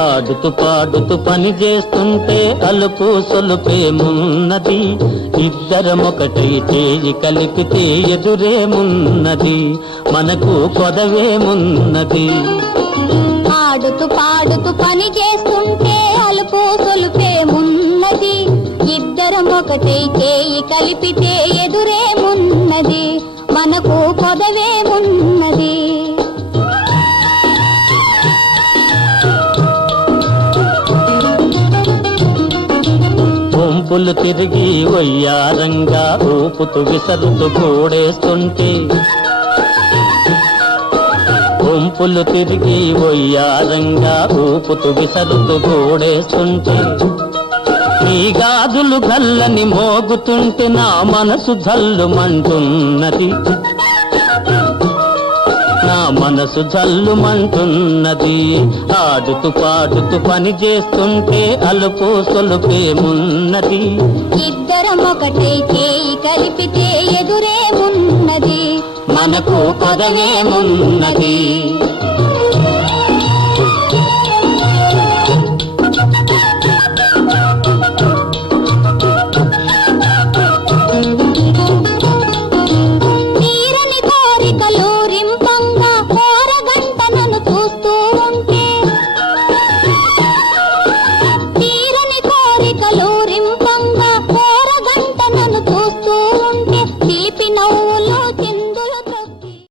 ఆడుతూ పాడుతూ పని చేస్తుంటే అలుపు సొలుపేమున్నది, ఇద్దరమొకటై చేయి కలిపితే ఎదురేమున్నది, మనకు కొదవేమున్నది. ఆడుతూ పాడుతూ పని చేస్తుంటే అలుపు సొలుపేమున్నది, ఇద్దరమొకటై చేయి కలిపితే ఎదురేమున్నది, మనకు కొదవేమున్నది. వంపులు తిరిగి వయ్యారంగా ఊపుతూ విసరుతూ కూడేస్తుంటే, వంపులు తిరిగి వయ్యారంగా ఊపుతూ విసరుతూ కూడేస్తుంటే, నీ గాజులు గల్లని మోగుతుంటే నా మనసు జల్లుమంటున్నది, నా మనసు జల్లుమంటున్నది. ఆడుతూ పాడుతూ పని చేస్తుంటే అలుపు సొలుపేమున్నది, ఇద్దరమొకటై చేయి కలిపితే ఎదురేమున్నది, మనకు కొదవేమున్నది.